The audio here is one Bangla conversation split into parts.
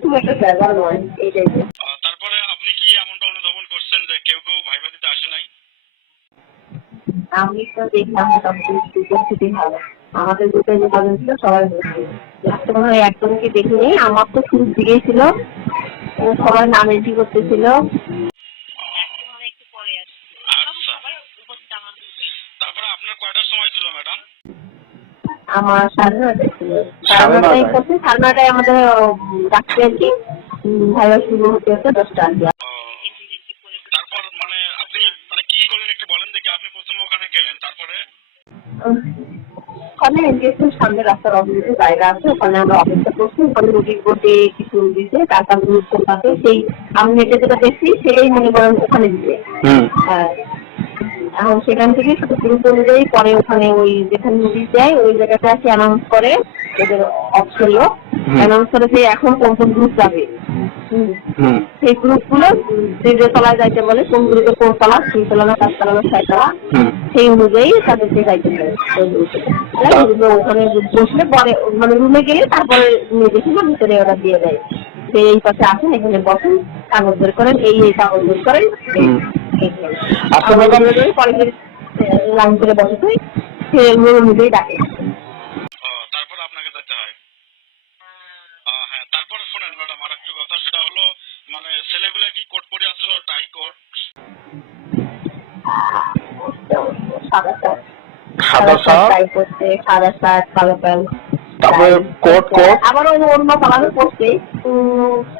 খুব একটা ব্যাপার নয় এই টাইপের। তারপরে আপনি কি এমনটা অনুধাবন করছেন যে কেউ কেউ ভাইবা দিতে আসে নাই? আমি তো দেখলাম মোটামুটি পরিস্থিতি ভালো। আমাদের গ্রুপে যে কজন ছিল সবাই বলছে লাস্টে মনে হয় একজনকে দেখিনি, আমার তো শুরুর দিকেই ছিল, ও সবার নাম এন্ট্রি করতেছিল। আচ্ছা, তারপরে আপনার কয়টার সময় ছিল ম্যাডাম? আমার 9:30 ছিল, 9:30 করছে, 9:30 আমাদের ডাকছে আর কি, ভাইবা শুরু হতে হতে 10টা আর কি। তারপর মানে আপনি মানে কি করলেন একটু বলেন দেখি। আপনি প্রথমে ওখানে গেলেন, তারপরে? ওখানে এনগেজমেন্ট সামনে রাস্তার অপোজিটে জায়গা আছে, ওখানে আমরা অপেক্ষা করছি। ওখানে নোটিশ বোর্ডে কিছু দিতে, টাকা গ্রুপ কোথাতে সেই আমি নেটে যেটা দেখছি সেটাই মনে করেন ওখানে দিতে। এখন সেখান থেকে শুধু গ্রুপ অনুযায়ী পরে ওখানে ওই যেখানে নোটিশ দেয় ওই জায়গাটা আছে অ্যানাউন্স করে, ওদের অপশন লোক অ্যানাউন্স করে যে এখন কোন কোন গ্রুপ যাবে। সেই গ্রুপগুলো যে তলায় যাইতে বলে, কোন গ্রুপে কোন তলা, 3 তলা না 5 তলা না 6 তলা, সেই অনুযায়ী তাদেরকে যাইতে হবে। ওখানে বসলে পরে মানে রুমে গেলে তারপরে দেখি না ভিতরে ওরা দিয়ে দেয় যে এই পাশে আসেন, এখানে বসেন, কাগজ বের করেন, এই কাগজ বের করেন, কলেজের লাইন করে বসে তুই সে অনুযায়ী ডাকে। তারপর আপনাকে যেতে হয়। হ্যাঁ, তারপরে শোনেন ম্যাডাম আর একটা কথা, সেটা হলো মানে ছেলেগুলো কি কোট পরে আসছিল, টাই কোট? সাদা শার্ট টাই পরছে, সাদা শার্ট কালো প্যান্ট, তারপরে কোট কোট আবার অন্য কালার পরছে।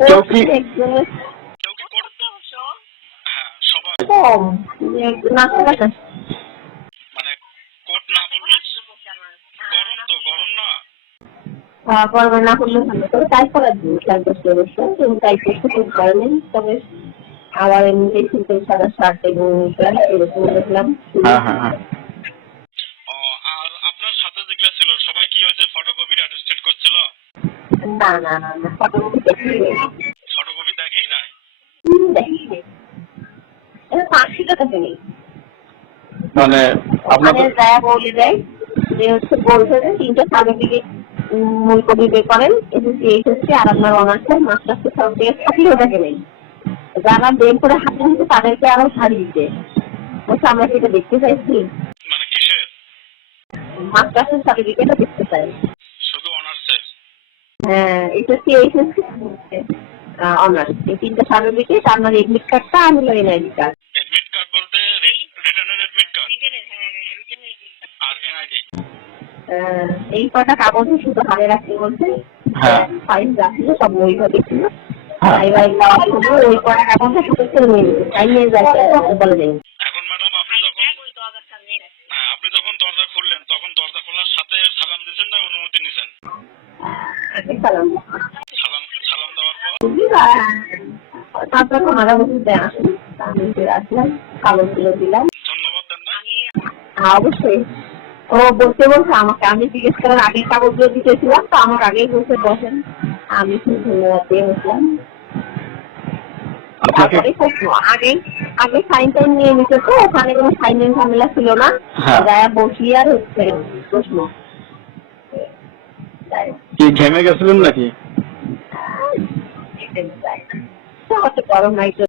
কেউ কি কোট? হ্যাঁ, সবাই কম না মানে কোট না পরলে গরম, তো গরম না পরবে না করলে ভালো, তবে টাইপ করার জিনিস লাগবে অবশ্যই, কিন্তু টাইপ করতে খুব করেন। তবে আবার এমনিতেই সিম্পল সাদা শার্ট এবং এরকম দেখলাম। আর আপনার সাথে যেগুলো ছিল সবাই কি ওই যে ফটোকপির অ্যাটেস্টেড করছিল? না না না না, ফটোকপি দেখিনি। ফটোকপি দেখেই নাই? দেখিনি, এটা 500 টাকা নেই। মানে আপনাদের যারা বলে দেয় যে হচ্ছে বলছে যে 3টা সার্টিফিকেট মূল কপি বের করেন, এসএসসি এইচএসসি আর আপনার অনার্সের মাস্টার্সের সার্টিফিকেট থাকলে ওটাকে নেই। যারা বের করে হাতে নিতে তাদেরকে আরো ছাড় দিতে বলছে, আমরা সেটা দেখতে চাইছি। মানে কিসের? মাস্টার্সের সার্টিফিকেটও দেখতে চাই। শুধু অনার্সের? হ্যাঁ, এসএসসি এইচএসসি অনার্স, এই 3টা সার্টিফিকেট, আপনার এডমিট কার্ডটা আর হলো এনআইডি কার্ড। এডমিট কার্ড বলতে রিটার্নের এডমিট কার্ড আর এনআইডি? এই কটা কাগজে শুধু হাতে রাখতে বলছে। ফাইল রাখছিল সব ওইভাবে ছিল, ওই কটা কাগজে শুধু ছেড়ে নিয়ে নিতে তাই নিয়ে যাচ্ছে বলে দেয়। এখন ম্যাডাম আপনি যখন দরজা খুললেন তখন দরজা খোলার সাথে সালাম দিয়েছেন না অনুমতি নিছেন? সালাম সালাম দেওয়ার পর তারপর ওনারা বলতে আসুন, আমি আসলাম, কাগজগুলো দিলাম। ধন্যবাদ দেন না? অবশ্যই। ও বলতে আমাকে, আমি জিজ্ঞেস করার আগে কাগজগুলো দিতেছিলাম তো আমাকে আগেই বলতে বসেন, আমি খুব ধন্যবাদ দিয়ে বসলাম। তারপরে আগে সাইন টাইন নিয়ে নিতে, তো ওখানে কোনো সাইনের ঝামেলা ছিল না, গায়ে বসিয়ে আর হচ্ছে প্রশ্ন। কি ঘেমে গেছিলেন নাকি? গরম নাই তো।